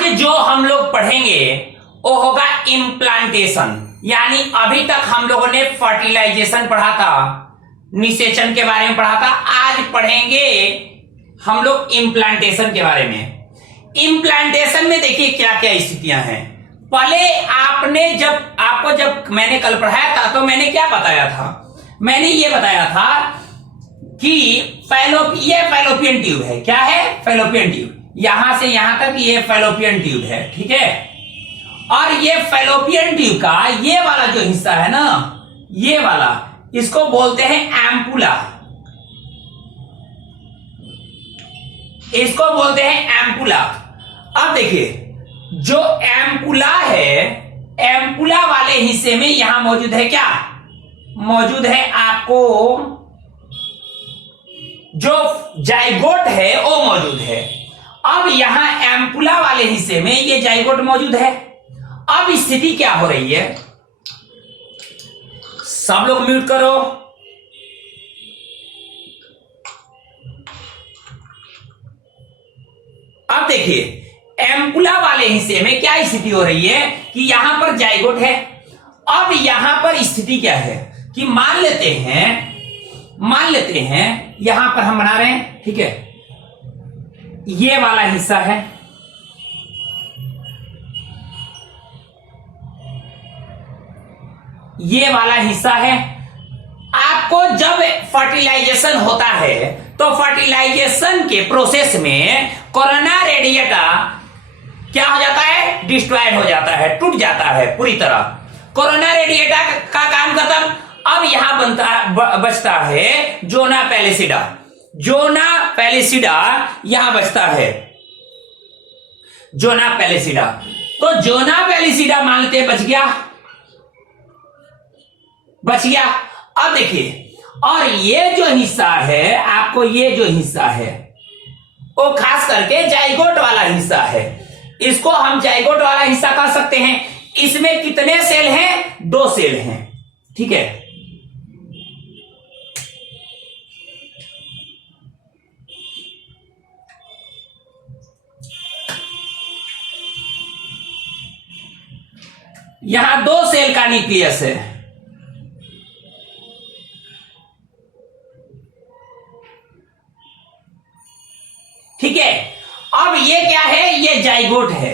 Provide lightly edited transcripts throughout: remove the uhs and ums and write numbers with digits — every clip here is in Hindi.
आज जो हम लोग पढ़ेंगे वो होगा इम्प्लांटेशन, यानी अभी तक हम लोगों ने फर्टिलाइजेशन पढ़ा था, निषेचन के बारे में पढ़ा था। आज पढ़ेंगे हम लोग इम्प्लांटेशन के बारे में। इम्प्लांटेशन में देखिए क्या क्या स्थितियां हैं। पहले आपको जब मैंने कल पढ़ाया था तो मैंने क्या बताया था, मैंने ये बताया था कि ये फैलोपियन ट्यूब है। क्या है? Fallopian tube. यहां से यहां तक ये फैलोपियन ट्यूब है, ठीक है। और ये फैलोपियन ट्यूब का ये वाला जो हिस्सा है ना, ये वाला, इसको बोलते हैं एम्पुला। इसको बोलते हैं एम्पुला। अब देखिए, जो एम्पुला है, एम्पुला वाले हिस्से में यहां मौजूद है क्या? मौजूद है आपको जो जाइगोट है वो मौजूद है। अब यहां एम्पुला वाले हिस्से में ये जाइगोट मौजूद है। अब स्थिति क्या हो रही है? सब लोग म्यूट करो। अब देखिए, एम्पुला वाले हिस्से में क्या स्थिति हो रही है कि यहां पर जाइगोट है। अब यहां पर स्थिति क्या है कि मान लेते हैं यहां पर हम बना रहे हैं, ठीक है, ये वाला हिस्सा है, ये वाला हिस्सा है। आपको जब फर्टिलाइजेशन होता है तो फर्टिलाइजेशन के प्रोसेस में कोरोना रेडिएटा क्या हो जाता है? डिस्ट्रॉयड हो जाता है, टूट जाता है पूरी तरह। कोरोना रेडिएटा का काम खत्म। अब यहां बचता है जोना पैलिसिडा। जोना पैलिसिडा यहां बचता है, जोना पैलिसिडा। तो जोना पैलिसिडा मान लेते बच गया। अब देखिए, और ये जो हिस्सा है, आपको ये जो हिस्सा है वो खास करके जाइगोट वाला हिस्सा है। इसको हम जाइगोट वाला हिस्सा कह सकते हैं। इसमें कितने सेल हैं? 2 सेल हैं, ठीक है। यहां 2 सेल का न्यूक्लियस है, ठीक है। अब ये क्या है? ये जाइगोट है।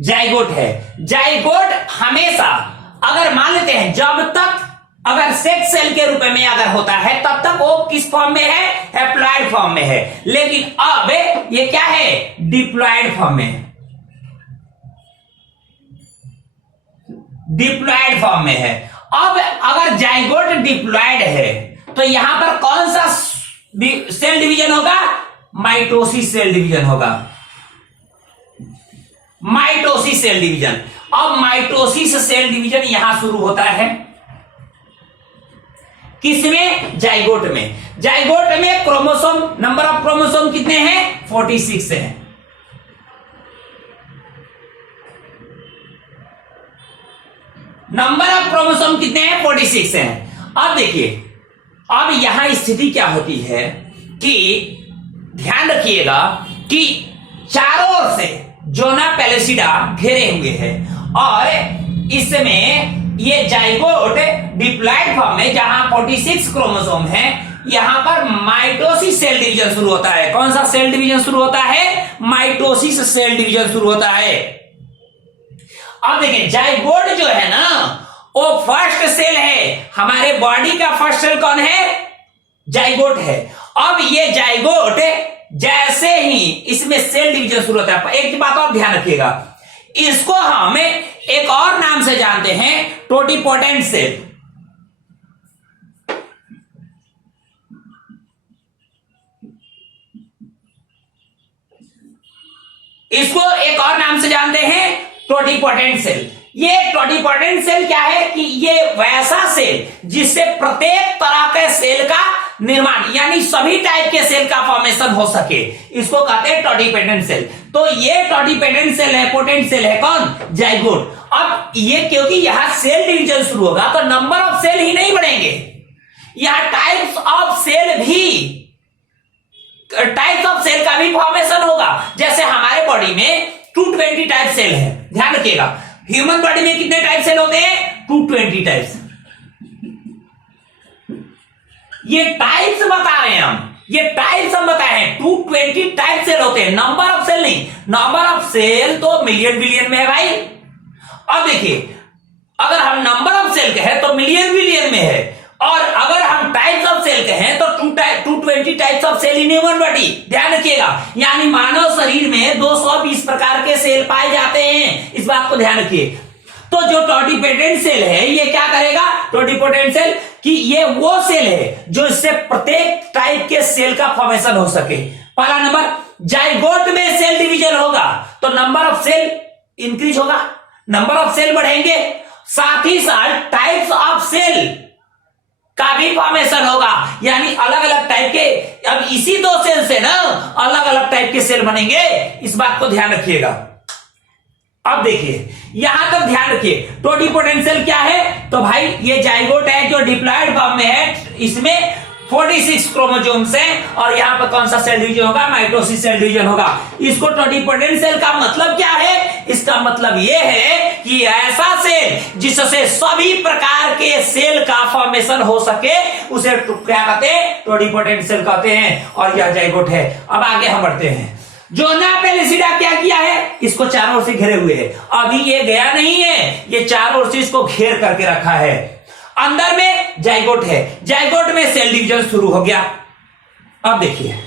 जाइगोट है। जाइगोट हमेशा, अगर मान लेते हैं, जब तक अगर सेक्स सेल के रूप में अगर होता है तब तक वो किस फॉर्म में है? हैप्लॉइड फॉर्म में है। लेकिन अब ये क्या है? डिप्लॉइड फॉर्म में है। डिप्लॉइड फॉर्म में है। अब अगर जाइगोट डिप्लॉइड है तो यहां पर कौन सा सेल डिवीजन होगा? माइटोसिस सेल डिवीजन होगा। Mitosis cell division. अब माइटोसिस सेल डिवीजन यहां शुरू होता है, किसमें? जाइगोट में। जाइगोट में क्रोमोसोम, नंबर ऑफ क्रोमोसोम कितने हैं? 46 है। नंबर ऑफ क्रोमोसोम कितने हैं? 46 हैं। अब देखिए, अब यहां स्थिति क्या होती है कि ध्यान रखिएगा कि चारों ओर से जोना पैलिसिडा घेरे हुए हैं और इसमें ये जाइगोट डिप्लॉइड फॉर्म में, जहां 46 क्रोमोसोम है, यहां पर माइटोसिस सेल डिवीजन शुरू होता है। कौन सा सेल डिवीजन शुरू होता है? माइटोसिस सेल डिवीजन शुरू होता है। अब देखिए, जाइगोट जो है ना वो फर्स्ट सेल है। हमारे बॉडी का फर्स्ट सेल कौन है? जाइगोट है। अब ये जाइगोट जैसे ही इसमें सेल डिवीजन शुरू होता है, एक बात और ध्यान रखिएगा, इसको हम एक और नाम से जानते हैं, टोटिपोटेंट सेल। इसको एक और नाम से जानते हैं, टोटिपोटेंट सेल। ये टोटिपोटेंट सेल क्या है कि ये वैसा सेल जिससे प्रत्येक तरह के सेल का निर्माण, यानी सभी टाइप के सेल का फॉर्मेशन हो सके, इसको कहते हैं टोटिपोटेंट सेल। तो ये टोटिपोटेंट सेल है, पोटेंट सेल है कौन? जाइगोट। अब ये क्योंकि यहां सेल डिवीजन शुरू होगा तो नंबर ऑफ सेल ही नहीं बढ़ेंगे, यहां types of cell types of cell का भी फॉर्मेशन होगा। जैसे हमारे बॉडी में 220 टाइप सेल है, ध्यान रखिएगा। ह्यूमन बॉडी में कितने टाइप सेल होते हैं? 220 टाइप्स। ये टाइप्स बता रहे हैं हम, ये टाइप्स हम बताए हैं। 220 टाइप सेल होते हैं, नंबर ऑफ सेल नहीं। नंबर ऑफ सेल तो मिलियन बिलियन में है भाई। अब देखिए, अगर हम नंबर ऑफ सेल कहें तो मिलियन बिलियन में है, और अगर हम टाइप्स ऑफ सेल कहें तो 220 types of cell in human body. ध्यान रखिएगा, यानी मानव शरीर में 220 प्रकार के सेल पाए जाते हैं, इस बात को ध्यान रखिए। तो जो टोटिपोटेंट सेल है ये क्या करेगा? टोटिपोटेंट सेल कि ये वो सेल है जो इससे प्रत्येक टाइप के सेल का फॉर्मेशन हो सके। पहला नंबर, जाइगोट में सेल डिवीजन होगा तो नंबर ऑफ सेल इंक्रीज होगा, नंबर ऑफ सेल बढ़ेंगे, साथ ही साथ टाइप्स ऑफ सेल का भी फॉर्मेशन होगा, यानी अलग अलग टाइप के। अब इसी दो सेल से ना अलग अलग टाइप के सेल बनेंगे, इस बात को ध्यान रखिएगा। अब देखिए, यहां तक ध्यान रखिए, टोटिपोटेंट सेल क्या है? तो भाई ये जाइगोट है जो डिप्लॉयड फॉर्म में है, इसमें 46 क्रोमोसोम्स हैं, और यहां पर कौन सा सेल डिवीजन होगा? माइटोसिस सेल डिवीजन होगा। इसको टोटिपोटेंट सेल का मतलब क्या है? इसका मतलब यह है कि ऐसा सेल जिससे सभी प्रकार के सेल का फॉर्मेशन हो सके उसे क्या कहते हैं? टोटिपोटेंट सेल कहते हैं, और यह जाइगोट है। अब आगे हम बढ़ते हैं। जोना पेलिसिडा क्या किया है? इसको चारों ओर से घेरे हुए है, अभी ये गया नहीं है, ये चारों ओर से इसको घेर करके रखा है। अंदर में जाइगोट है, जाइगोट में सेल डिवीजन शुरू हो गया। अब देखिए,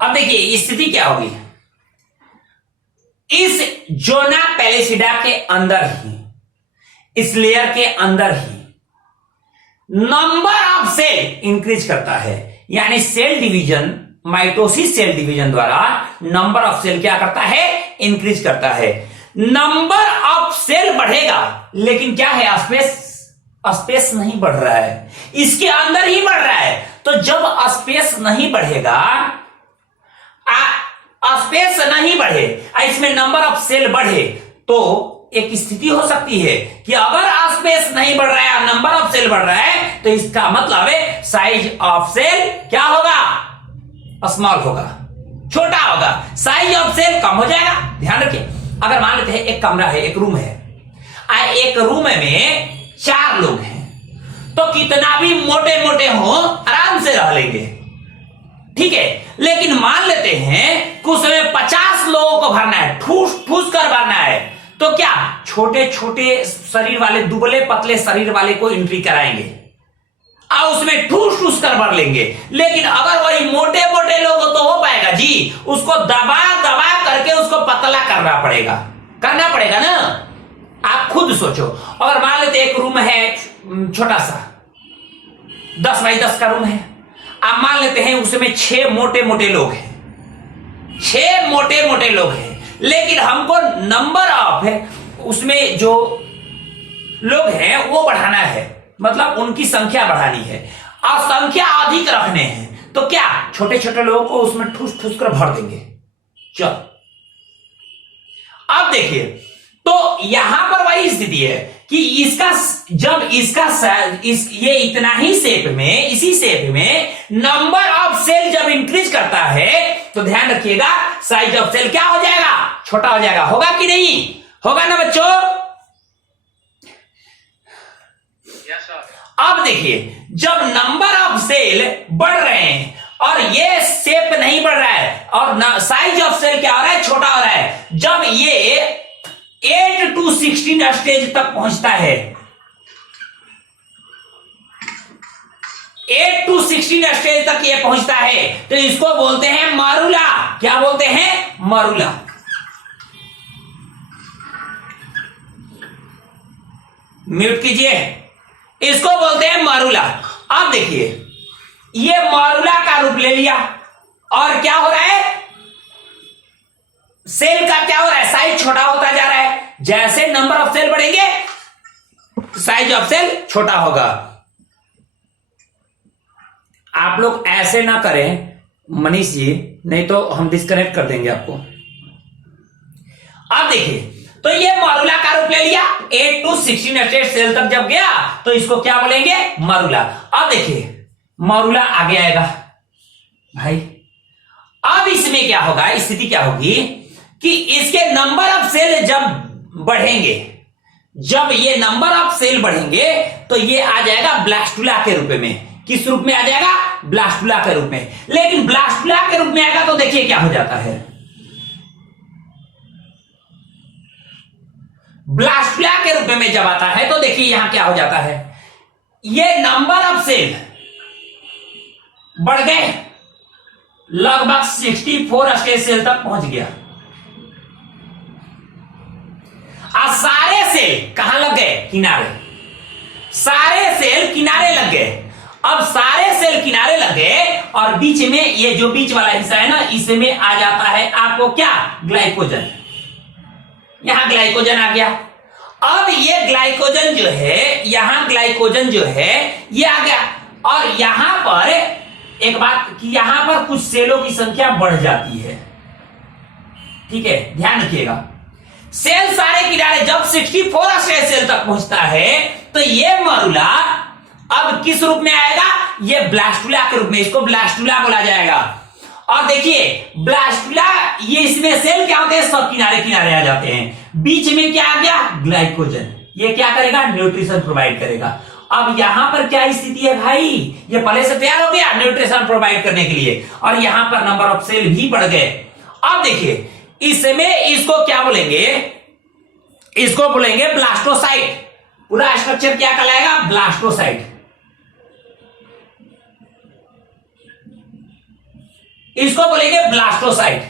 अब देखिए स्थिति क्या होगी। इस जोना पेलिसिडा के अंदर ही, इस लेयर के अंदर ही नंबर ऑफ सेल इंक्रीज करता है, यानी cell division, mitosis cell division द्वारा नंबर ऑफ सेल क्या करता है? इंक्रीज करता है। नंबर ऑफ सेल बढ़ेगा, लेकिन क्या है? स्पेस नहीं बढ़ रहा है, इसके अंदर ही बढ़ रहा है। तो जब स्पेस नहीं बढ़ेगा, स्पेस नहीं बढ़े, इसमें नंबर ऑफ सेल बढ़े, तो एक स्थिति हो सकती है कि अगर स्पेस नहीं बढ़ रहा है, नंबर ऑफ सेल बढ़ रहा है, तो इसका मतलब है साइज ऑफ सेल क्या होगा? स्मॉल होगा, छोटा होगा, साइज ऑफ सेल कम हो जाएगा। ध्यान रखिए, अगर मान लेते हैं एक कमरा है, एक रूम है, एक रूम में 4 लोग हैं, तो कितना भी मोटे मोटे हो आराम से रह लेंगे, ठीक है। लेकिन मान लेते हैं कि उसमें 50 लोगों को भरना है, ठूस ठूस कर भरना है, तो क्या छोटे छोटे शरीर वाले, दुबले पतले शरीर वाले को एंट्री कराएंगे और उसमें ठूस ठूस कर भर लेंगे। लेकिन अगर वही मोटे मोटे लोग तो हो पाएगा जी, उसको दबा दबा करके उसको पतला करना पड़ेगा ना। आप खुद सोचो, अगर मान लेते एक रूम है छोटा सा 10 बाई 10 का रूम है, आप मान लेते हैं उसमें 6 मोटे मोटे लोग हैं, 6 मोटे मोटे लोग हैं, लेकिन हमको नंबर ऑफ है उसमें जो लोग हैं वो बढ़ाना है, मतलब उनकी संख्या बढ़ानी है और संख्या अधिक रखने हैं, तो क्या छोटे छोटे लोगों को उसमें ठूस ठूस कर भर देंगे। चलो अब देखिए, तो यहां पर वही स्थिति है कि ये इतना ही शेप में, इसी शेप में नंबर ऑफ सेल जब इंक्रीज करता है, तो ध्यान रखिएगा साइज ऑफ सेल क्या हो जाएगा? छोटा हो जाएगा। होगा कि नहीं? होगा ना बच्चों? Yes sir. अब देखिए, जब नंबर ऑफ सेल बढ़ रहे हैं और ये शेप नहीं बढ़ रहा है और साइज ऑफ सेल क्या हो रहा है? छोटा हो रहा है। जब ये 8 to 16 स्टेज तक पहुंचता है, 8 to 16 स्टेज तक ये पहुंचता है, तो इसको बोलते हैं मरूला। क्या बोलते हैं? मरूला। म्यूट कीजिए, इसको बोलते हैं मरूला। अब देखिए ये मरूला का रूप ले लिया और क्या हो रहा है, सेल का क्या हो रहा है, साइज छोटा होता जा रहा है। जैसे नंबर ऑफ सेल बढ़ेंगे साइज ऑफ सेल छोटा होगा। आप लोग ऐसे ना करें मनीष जी, नहीं तो हम डिस्कनेक्ट कर देंगे आपको। अब देखिए तो ये मरूला का रूप ले लिया, 8 to 16 स्टेट सेल तक जब गया तो इसको क्या बोलेंगे, मरूला। अब देखिए मरूला आगे आएगा भाई। अब इसमें क्या होगा, स्थिति क्या होगी कि इसके नंबर ऑफ सेल जब बढ़ेंगे, जब ये नंबर ऑफ सेल बढ़ेंगे तो ये आ जाएगा ब्लास्टुला के रूप में। किस रूप में आ जाएगा, ब्लास्टुला के रूप में। लेकिन ब्लास्टुला के रूप में आएगा तो देखिए क्या हो जाता है, ब्लास्टुला के रूप में जब आता है तो देखिए यहां क्या हो जाता है, ये नंबर ऑफ सेल बढ़ गए, लगभग 64 स्टेज सेल तक पहुंच गया। आज सारे सेल कहां लग गए, किनारे, सारे सेल किनारे लग गए। अब सारे सेल किनारे लग गए और बीच में ये जो बीच वाला हिस्सा है ना, इसमें आ जाता है आपको क्या, ग्लाइकोजन। यहां ग्लाइकोजन आ गया। अब ये ग्लाइकोजन जो है, यहां ग्लाइकोजन जो है ये आ गया। और यहां पर एक बात कि यहां पर कुछ सेलों की संख्या बढ़ जाती है, ठीक है, ध्यान रखिएगा। सेल सारे किनारे जब 64 सेल तक पहुंचता है तो ये मरूला अब किस रूप में आएगा, ये ब्लास्टुला के रूप में, इसको ब्लास्टुला बोला जाएगा। और देखिए ब्लास्टुला, ये इसमें सेल क्या होते हैं, सब किनारे किनारे आ जाते हैं। बीच में क्या आ गया, ग्लाइकोजन। ये क्या करेगा, न्यूट्रिशन प्रोवाइड करेगा। अब यहां पर क्या स्थिति है भाई, ये पहले से तैयार हो गया न्यूट्रिशन प्रोवाइड करने के लिए, और यहां पर नंबर ऑफ सेल भी बढ़ गए। अब देखिए इसमें इसको क्या बोलेंगे, इसको बोलेंगे ब्लास्टोसाइट। पूरा स्ट्रक्चर क्या कहलाएगा, ब्लास्टोसाइट। इसको बोलेंगे ब्लास्टोसाइट।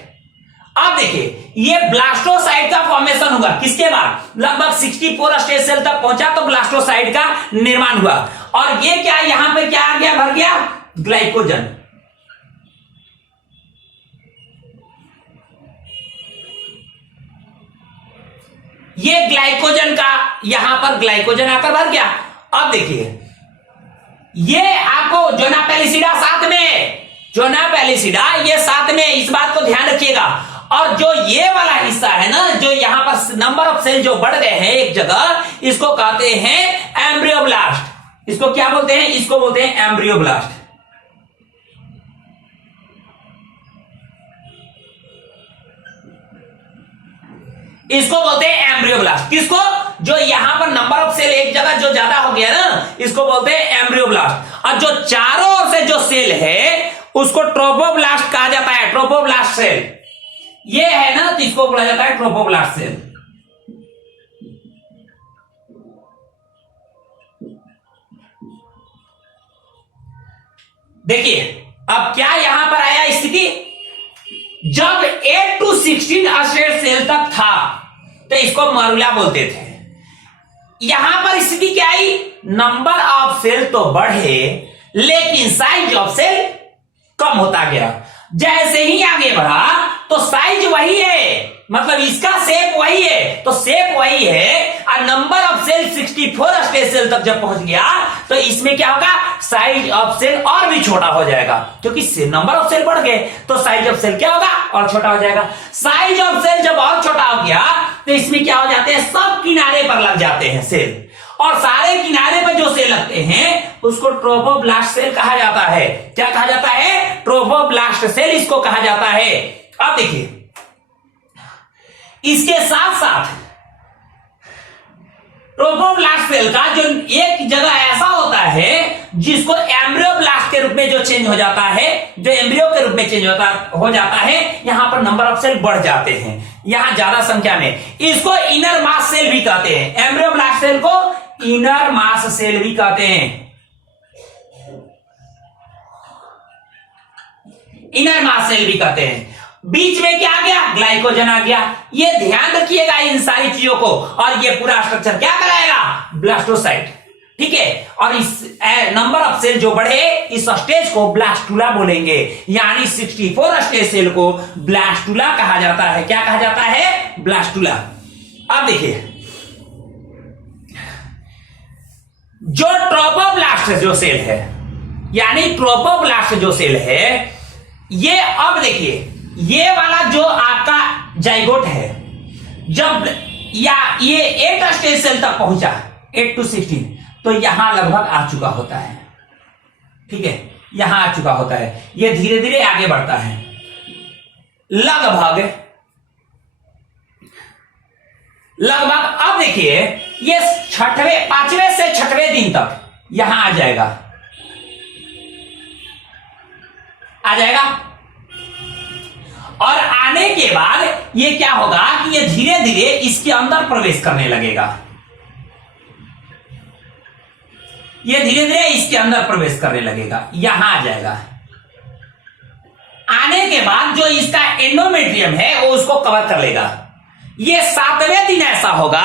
अब देखिए ये ब्लास्टोसाइट का फॉर्मेशन हुआ किसके बाद, लगभग 64 स्टेज सेल तक पहुंचा तो ब्लास्टोसाइट का निर्माण हुआ। और ये क्या, यहां पे क्या आ गया, भर गया ग्लाइकोजन। ये ग्लाइकोजन का यहां पर ग्लाइकोजन आकर भर गया। अब देखिए ये आपको जोना पेलिसिडा साथ में, जोना पेलिसिडा ये साथ में, इस बात को ध्यान रखिएगा। और जो ये वाला हिस्सा है ना, जो यहां पर नंबर ऑफ सेल जो बढ़ गए हैं एक जगह, इसको कहते हैं एम्ब्रियोब्लास्ट। इसको क्या बोलते हैं, इसको बोलते हैं एम्ब्रियोब्लास्ट। इसको बोलते हैं एम्ब्रियोब्लास्ट। किसको, जो यहां पर नंबर ऑफ सेल एक जगह जो ज्यादा हो गया ना, इसको बोलते हैं एम्ब्रियोब्लास्ट। और जो चारों ओर से जो सेल है उसको ट्रोफोब्लास्ट कहा जाता है, ट्रोफोब्लास्ट सेल। ये है ना, तो इसको बोला जाता है ट्रोफोब्लास्ट सेल। देखिए अब क्या यहां पर आया स्थिति, जब 8 to 16 स्टेट सेल तक था तो इसको मरूला बोलते थे। यहां पर स्थिति क्या आई, नंबर ऑफ सेल तो बढ़े लेकिन साइज ऑफ सेल कम होता गया। जैसे ही आगे बढ़ा तो साइज वही है, मतलब इसका शेप वही है, तो शेप वही है। और number of cell 64 stage cell तक जब पहुंच गया तो इसमें क्या होगा, साइज ऑफ सेल और भी छोटा हो जाएगा, क्योंकि नंबर ऑफ सेल बढ़ गए तो साइज ऑफ सेल क्या होगा, और छोटा हो जाएगा। साइज ऑफ सेल जब और छोटा हो गया तो इसमें क्या हो जाते हैं, सब किनारे पर लग जाते हैं सेल। और सारे किनारे पर जो सेल लगते हैं उसको ट्रोफोब्लास्ट सेल कहा जाता है। क्या कहा जाता है, ट्रोफोब्लास्ट सेल इसको कहा जाता है। अब देखिए इसके साथ साथ ट्रोफोब्लास्ट सेल का जो एक जगह ऐसा होता है जिसको एम्ब्रियोब्लास्ट के रूप में जो चेंज हो जाता है, जो एम्ब्रियो के रूप में चेंज हो जाता है, यहां पर नंबर ऑफ सेल बढ़ जाते हैं, यहां ज्यादा संख्या में। इसको इनर मास सेल भी कहते हैं, एम्ब्रियोब्लास्ट सेल को इनर मास सेल भी कहते हैं, इनर मास सेल भी कहते हैं। बीच में क्या आ गया, ग्लाइकोजन आ गया। ये ध्यान रखिएगा इन सारी चीजों को। और ये पूरा स्ट्रक्चर क्या कराएगा, ब्लास्टोसाइट। ठीक है। और इस नंबर ऑफ सेल जो बढ़े इस स्टेज को ब्लास्टुला बोलेंगे, यानी 64 स्टेज सेल को ब्लास्टुला कहा जाता है। क्या कहा जाता है? ब्लास्टुला। अब देखिए जो ट्रोपोब्लास्ट जो सेल है, यानी ट्रोपोब्लास्ट जो सेल है, ये अब देखिए ये वाला जो आपका जाइगोट है, जब या ये 8 स्टेज सेल तक पहुंचा 8 to 16, तो यहां लगभग आ चुका होता है। ठीक है, यहां आ चुका होता है। ये धीरे धीरे आगे बढ़ता है, लगभग अब देखिए ये 5वें से 6वें दिन तक यहां आ जाएगा और आने के बाद ये क्या होगा कि ये धीरे धीरे इसके अंदर प्रवेश करने लगेगा। ये धीरे धीरे इसके अंदर प्रवेश करने लगेगा, यहां आ जाएगा। आने के बाद जो इसका एंडोमेट्रियम है वो उसको कवर कर लेगा। ये 7वें दिन ऐसा होगा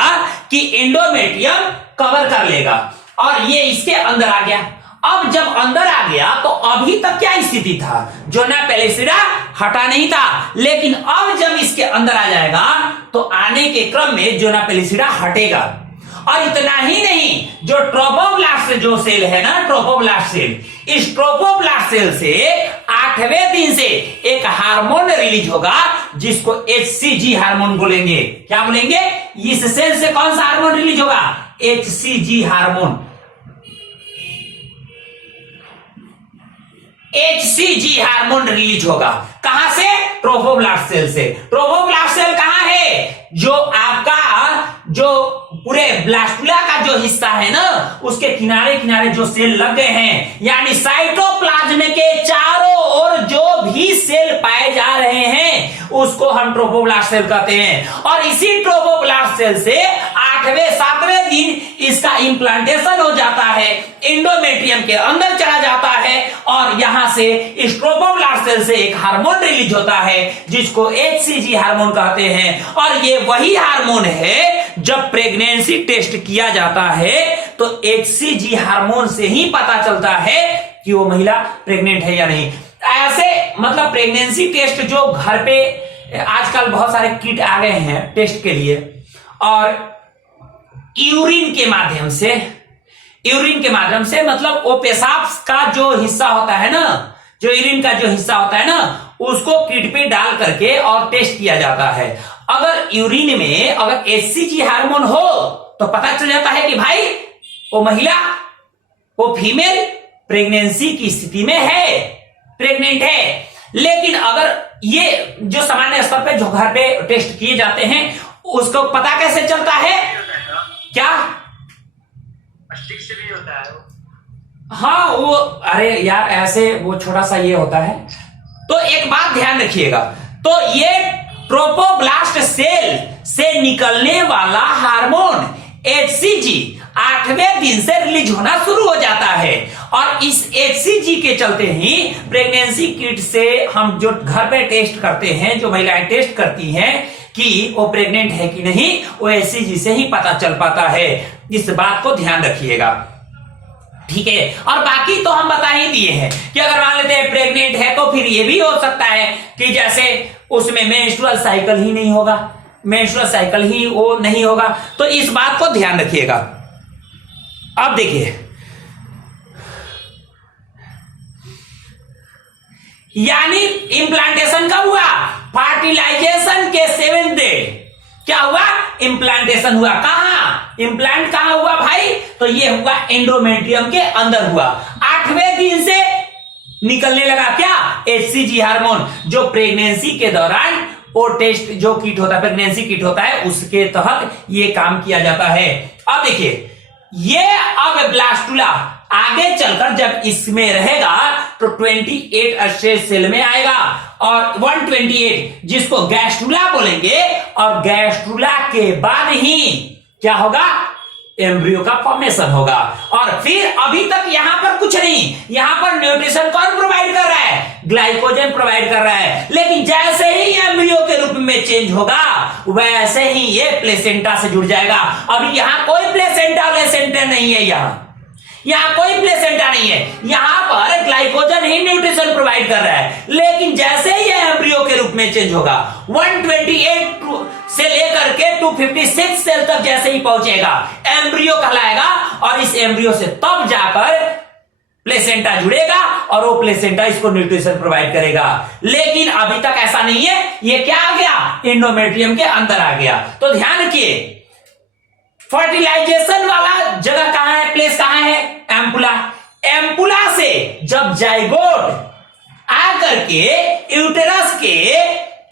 कि एंडोमेट्रियम कवर कर लेगा और ये इसके अंदर आ गया। अब जब अंदर आ गया तो अभी तक क्या स्थिति था? जोना पेलिसिडा हटा नहीं था, लेकिन अब जब इसके अंदर आ जाएगा तो आने के क्रम में जोना पेलिसिडा हटेगा। और इतना ही नहीं, जो ट्रोपोब्लास्ट जो सेल है ना, ट्रोपोब्लास्ट सेल, इस ट्रोपोब्लास्ट सेल से 8वें दिन से एक हार्मोन रिलीज होगा जिसको HCG हार्मोन बोलेंगे। क्या बोलेंगे? इस सेल से कौन सा हार्मोन रिलीज होगा? HCG hormone. HCG hormone release होगा। कहां से? ट्रोफोब्लास्ट सेल से। ट्रोफोब्लास्ट सेल कहां है? जो आपका जो पूरे ब्लास्टुला का जो हिस्सा है ना, उसके किनारे किनारे जो सेल लग गए हैं, यानी साइटोप्लाज्म के चारों ओर जो भी सेल पाए जा रहे हैं उसको हम ट्रोफोब्लास्ट सेल कहते हैं। और इसी ट्रोफोब्लास्ट सेल से 8वें 7वें दिन इसका इंप्लांटेशन हो जाता है, एंडोमेट्रियम के अंदर चला जाता है और यहां से इस ट्रोफोब्लास्ट सेल से एक हार्मोन रिलीज होता है जिसको HCG हार्मोन कहते हैं। और ये वही हार्मोन है जब प्रेगनेंसी टेस्ट किया जाता है तो HCG हार्मोन से ही पता चलता है कि वो महिला प्रेग्नेंट है या नहीं। ऐसे मतलब प्रेगनेंसी टेस्ट जो घर पे आजकल बहुत सारे किट आ गए हैं टेस्ट के लिए, और यूरिन के माध्यम से मतलब वो पेशाब का जो हिस्सा होता है ना, जो यूरिन का जो हिस्सा होता है ना, उसको किट पे डाल करके और टेस्ट किया जाता है। अगर यूरिन में अगर HCG हार्मोन हो तो पता चल जाता है कि भाई वो महिला, वो फीमेल प्रेगनेंसी की स्थिति में है, प्रेग्नेंट है। लेकिन अगर ये जो सामान्य स्तर पे जो घर पे टेस्ट किए जाते हैं उसको पता कैसे चलता है? क्या स्टिक से भी होता है? हाँ वो, अरे यार ऐसे वो छोटा सा ये होता है। तो एक बात ध्यान रखिएगा, तो ये ट्रोपोब्लास्ट सेल से निकलने वाला हार्मोन HCG 8वें दिन से रिलीज होना शुरू हो जाता है। और इस HCG के चलते ही प्रेगनेंसी किट से हम जो घर पे टेस्ट करते हैं, जो महिलाएं टेस्ट करती हैं कि वो प्रेग्नेंट है कि नहीं, वो HCG से ही पता चल पाता है। इस बात को ध्यान रखिएगा, ठीक है। और बाकी तो हम बता ही दिए हैं कि अगर मान लेते हैं प्रेग्नेंट है तो फिर ये भी हो सकता है कि जैसे उसमें मेंस्ट्रुअल साइकिल ही नहीं होगा, मेंस्ट्रुअल साइकिल ही वो नहीं होगा। तो इस बात को ध्यान रखिएगा। अब देखिए, यानी इंप्लांटेशन कब हुआ? फर्टिलाइजेशन के 7th डे क्या हुआ? इंप्लांटेशन हुआ। कहां इंप्लांट कहां हुआ भाई? तो ये हुआ एंडोमेट्रियम के अंदर हुआ। 8वें दिन से निकलने लगा क्या? HCG हार्मोन, जो प्रेगनेंसी के दौरान वो टेस्ट जो किट होता है, प्रेगनेंसी किट होता है, उसके तहत ये काम किया जाता है। अब देखिए, ये अब ब्लास्टुला आगे चलकर जब इसमें रहेगा तो 28 स्टेज सेल में आएगा और 128 जिसको गैस्ट्रुला बोलेंगे, और गैस्ट्रुला के बाद ही क्या होगा? एम्ब्रियो का फॉर्मेशन होगा। और फिर अभी तक यहां पर कुछ नहीं, यहां पर न्यूट्रिशन कौन प्रोवाइड कर रहा है? ग्लाइकोजन प्रोवाइड कर रहा है। लेकिन जैसे ही एम्ब्रियो के रूप में चेंज होगा वैसे ही ये प्लेसेंटा से जुड़ जाएगा। अभी यहां कोई प्लेसेंटा नहीं है, यहां यहां कोई प्लेसेंटा नहीं है, यहां पर ग्लाइकोजन ही न्यूट्रिशन प्रोवाइड कर रहा है। लेकिन जैसे ही यह एम्ब्रियो के रूप में चेंज होगा, 128 से लेकर के 256 सेल तक जैसे ही पहुंचेगा, एम्ब्रियो कहलाएगा। और इस एम्ब्रियो से तब जाकर प्लेसेंटा जुड़ेगा और वो प्लेसेंटा इसको न्यूट्रिशन प्रोवाइड करेगा। लेकिन अभी तक ऐसा नहीं है, ये क्या आ गया, एंडोमेट्रियम के अंदर आ गया। तो ध्यान रखिए, फर्टिलाइजेशन वाला जगह कहां है, प्लेस कहां है, एम्पुला। एम्पुला से जब जाइगोट आकर के यूटेरस के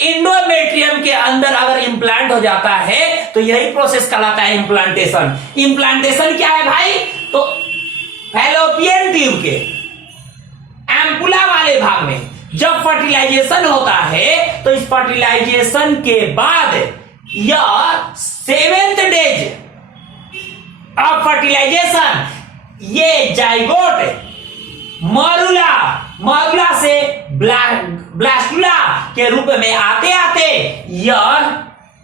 इंडोमेट्रियम के अंदर अगर इंप्लांट हो जाता है, तो यही प्रोसेस कहलाता है इंप्लांटेशन। इंप्लांटेशन क्या है भाई, तो फैलोपियन ट्यूब के एम्पुला वाले भाग में जब फर्टिलाइजेशन होता है, तो इस फर्टिलाइजेशन के बाद यह 7th डेज ऑफ फर्टिलाइजेशन ये जाइगोट मॉरुला से ब्लास्टुला के रूप में आते आते यह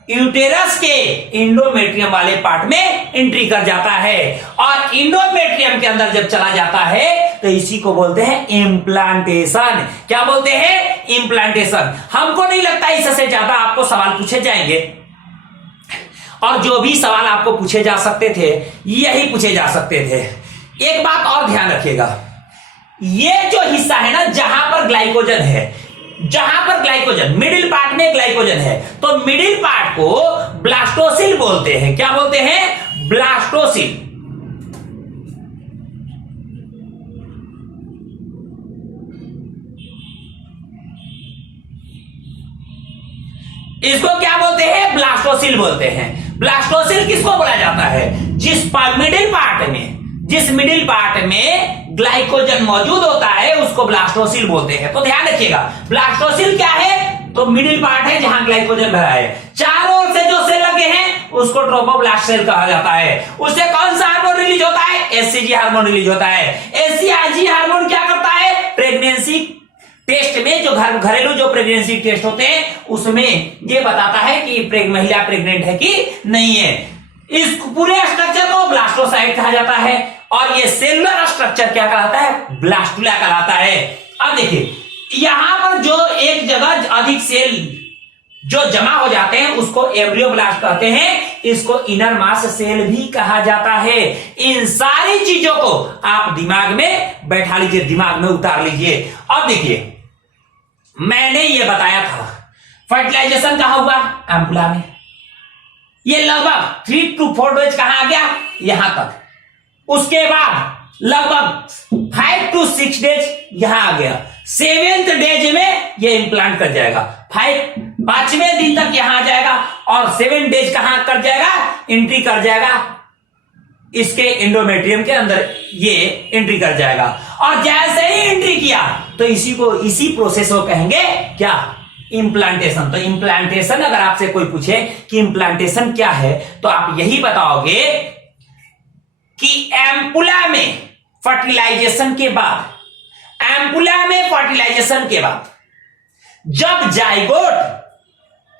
यूटेरस के इंडोमेट्रियम वाले पार्ट में एंट्री कर जाता है। और इंडोमेट्रियम के अंदर जब चला जाता है, तो इसी को बोलते हैं इम्प्लांटेशन। क्या बोलते हैं, इम्प्लांटेशन। हमको नहीं लगता इससे ज्यादा आपको सवाल पूछे जाएंगे, और जो भी सवाल आपको पूछे जा सकते थे यही पूछे जा सकते थे। एक बात और ध्यान रखिएगा, ये जो हिस्सा है ना, जहां पर ग्लाइकोजन है, जहां पर ग्लाइकोजन मिडिल पार्ट में ग्लाइकोजन है, तो मिडिल पार्ट को ब्लास्टोसिल बोलते हैं। क्या बोलते हैं, ब्लास्टोसिल। इसको क्या बोलते हैं, ब्लास्टोसिल बोलते हैं। ब्लास्टोसिल किसको बोला जाता है, जिस मिडिल पार्ट में ग्लाइकोजन मौजूद होता है उसको ब्लास्टोसिल बोलते हैं। तो ध्यान रखिएगा, ब्लास्टोसिल क्या है, तो मिडिल पार्ट है जहां ग्लाइकोजन भरा है। चारों ओर से जो सेल लगे हैं उसको ट्रोफोब्लास्ट सेल कहा जाता है। उससे कौन सा हार्मोन रिलीज होता है, एससीजी हार्मोन रिलीज होता है। एससीजी हार्मोन क्या करता है, प्रेगनेंसी टेस्ट में, जो घरेलू जो प्रेगनेंसी टेस्ट होते हैं उसमें ये बताता है कि महिला प्रेग्नेंट है कि नहीं है। इस पूरे स्ट्रक्चर को ब्लास्टोसाइट कहा जाता है, और ये सेलुलर स्ट्रक्चर क्या कहलाता है, ब्लास्टुला कहलाता है। अब देखिए, यहां पर जो एक जगह अधिक सेल जो जमा हो जाते हैं उसको एम्ब्रियोब्लास्ट कहते हैं। इसको इनर मास सेल भी कहा जाता है। इन सारी चीजों को आप दिमाग में बैठा लीजिए, दिमाग में उतार लीजिए। अब देखिए, मैंने ये बताया था फर्टिलाइजेशन कहां हुआ, एम्पुला में। ये लगभग 3 to 4 डेज कहां आ गया, यहां तक। उसके बाद लगभग 5 to 6 डेज यहां आ गया। 7th डेज में ये इंप्लांट कर जाएगा। 5वें दिन तक यहां आ जाएगा, और 7 डेज कहां कर जाएगा, एंट्री कर जाएगा इसके इंडोमेट्रियम के अंदर, ये एंट्री कर जाएगा। और जैसे ही एंट्री किया तो इसी प्रोसेस को कहेंगे क्या, इम्प्लांटेशन। तो इम्प्लांटेशन अगर आपसे कोई पूछे कि इम्प्लांटेशन क्या है, तो आप यही बताओगे कि एम्पुला में फर्टिलाइजेशन के बाद, जब जाइगोट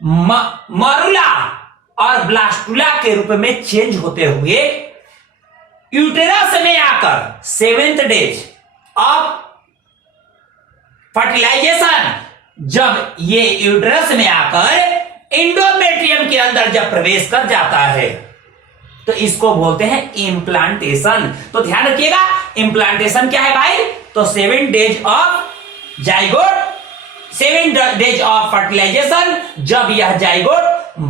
मॉरुला और ब्लास्टुला के रूप में चेंज होते हुए यूटेरस में आकर 7th डेज ऑफ फर्टिलाइजेशन, जब ये यूटेरस में आकर इंडोमेट्रियम के अंदर जब प्रवेश कर जाता है, तो इसको बोलते हैं इम्प्लांटेशन। तो ध्यान रखिएगा, इम्प्लांटेशन क्या है भाई, तो 7 days of zygote, 7 days of fertilization, जब यह जाइगोट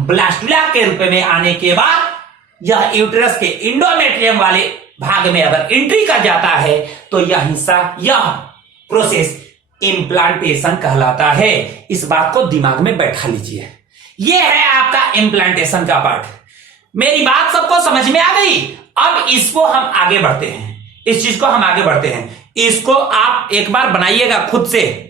ब्लास्टुला के रूप में आने के बाद यह यूटेरस के इंडोमेट्रियम वाले भाग में अगर एंट्री कर जाता है, तो यह हिस्सा, यह प्रोसेस इम्प्लांटेशन कहलाता है। इस बात को दिमाग में बैठा लीजिए। यह है आपका इम्प्लांटेशन का पार्ट। मेरी बात सबको समझ में आ गई। अब इसको हम आगे बढ़ते हैं, इस चीज को हम आगे बढ़ते हैं। इसको आप एक बार बनाइएगा खुद से।